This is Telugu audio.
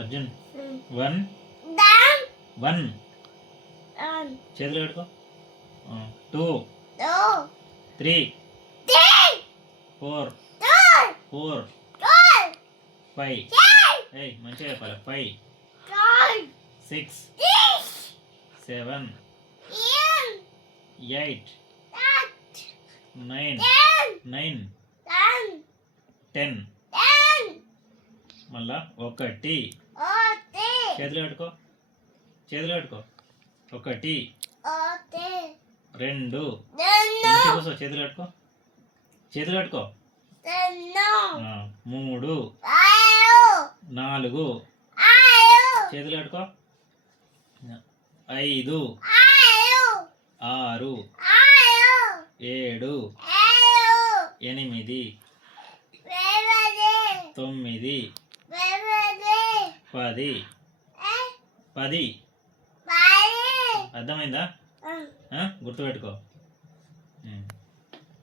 అర్జున్ 1 1 చేతులు కట్టుకో 2 3 4 4 5 ఏయ్ మంచిగా చెప్పాలి 5 6 7 8 9 10 మళ్ళా 1 చేతులు కట్టుకో 1 2 కూర్చో చేతులు కట్టుకో 3 4 చేతులు కట్టుకో 5 6 7 8 9 10 అర్థమైందా గుర్తుపెట్టుకో